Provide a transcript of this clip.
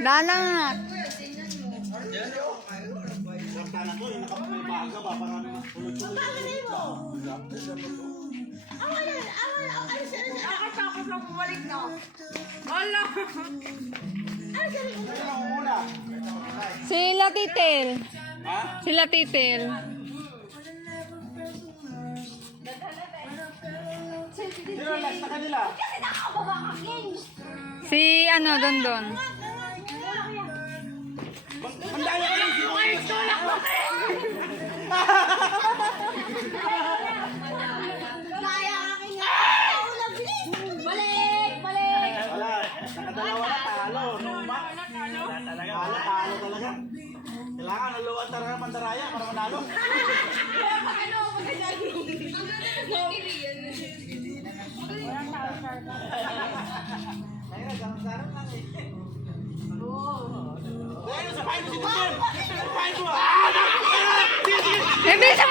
Danak. Sana to, yung nakapaga ba? Parang tuloy-tuloy. Nakatapos lang bumalik na. Wala. Sila Titil. Ha? Sila Titil. Sino last na kanila? Si ano, Dondon. Mandaya ka lang. Sino kayo? Balik! Wala. Nakadalawa na talo. Numa. Talo talaga. Kailangan naluwan talaga ng mandaraya para manalo. Ayun, sabahin mo si Titil. Sabahin mo. Eh, bisa